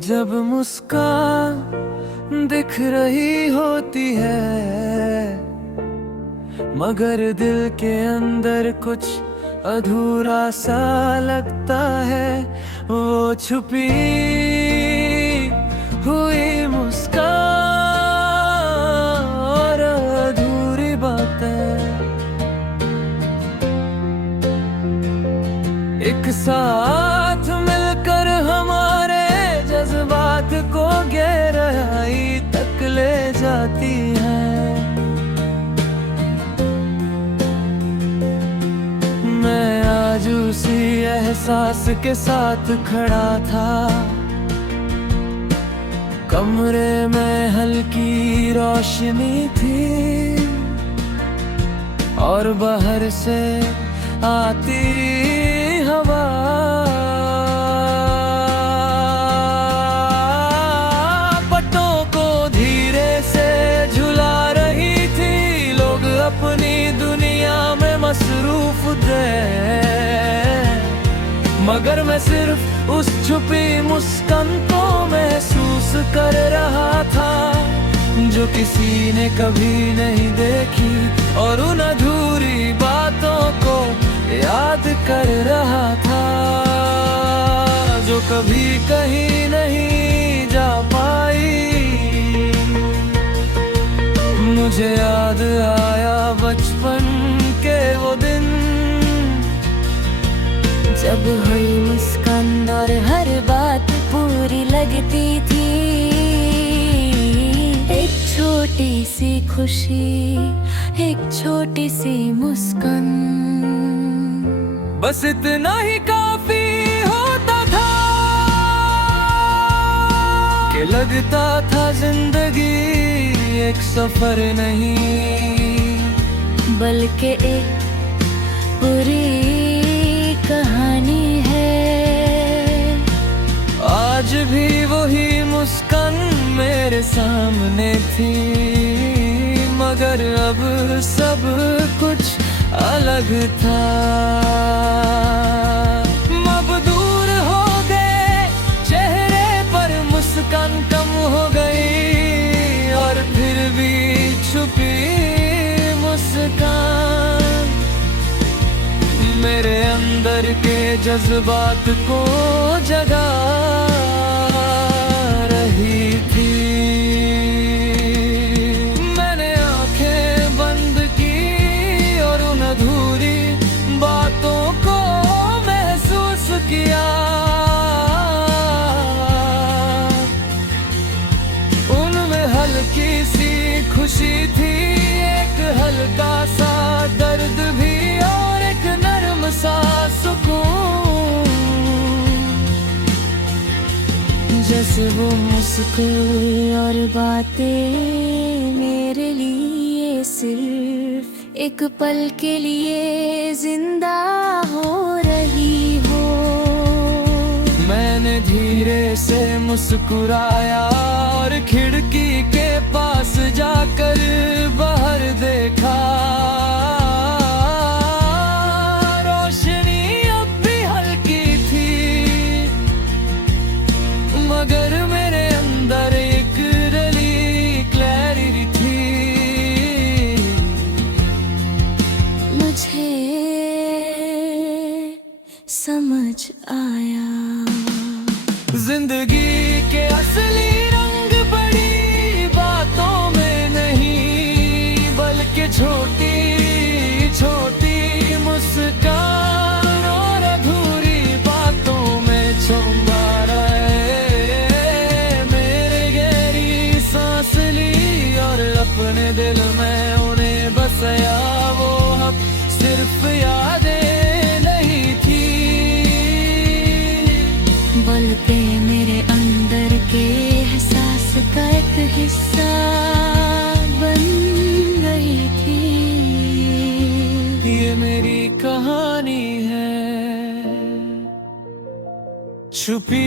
जब मुस्कान दिख रही होती है मगर दिल के अंदर कुछ अधूरा सा लगता है। वो छुपी हुई मुस्कान और अधूरी बातें एक साथ मिलकर हमारे जज्बात को गहराई तक ले जाती हैं। मैं आज उसी एहसास के साथ खड़ा था, कमरे में हल्की रोशनी थी और बाहर से आती हवा पत्तों को धीरे से झुला रही थी। लोग अपनी दुनिया में मसरूफ थे मगर मैं सिर्फ उस छुपी मुस्कान को महसूस कर रहा था जो किसी ने कभी नहीं देखी और उन अधूरी बातों को याद कर रहा था जो कभी कहीं नहीं जा पाई। मुझे याद आया बचपन के वो दिन जब हुई मुस्कान और हर बात पूरी लगती थी। एक छोटी सी खुशी, एक छोटी सी मुस्कान, बस इतना ही काफी होता था कि लगता था जिंदगी एक सफर नहीं बल्कि एक पूरी कहानी है। आज भी वही मुस्कान मेरे सामने थी मगर अब सब कुछ अलग था। अब दूर हो गए चेहरे पर मुस्कान कम हो गई और फिर भी छुपी मुस्कान मेरे अंदर के जज्बात को जगा रही थी। मैंने आंखें बंद की और उन अधूरी बातों को महसूस किया। उनमें हल्की सी खुशी थी, एक हल्का सा दर्द भी और एक नर्म सा सुकून। जैसे वो मुस्कुराए और बातें मेरे लिए सिर्फ एक पल के लिए जिंदा हो रही हो। मैंने धीरे से मुस्कुराया और खिड़की के पास जाकर बाहर देखा। रोशनी अब भी हल्की थी मगर मेरे अंदर एक रली क्लैरिटी थी। मुझे समझ आया जिंदगी के असली रंग बड़ी बातों में नहीं बल्कि छोटी छोटी मुस्कान और अधूरी बातों में छुपा रहे। मेरे गहरी सांस ली और अपने दिल में उन्हें बसाया। वो अब सिर्फ यादें नहीं थी बल्कि मेरे अंदर के एहसास का एक हिस्सा बन गई थी। ये मेरी कहानी है छुपी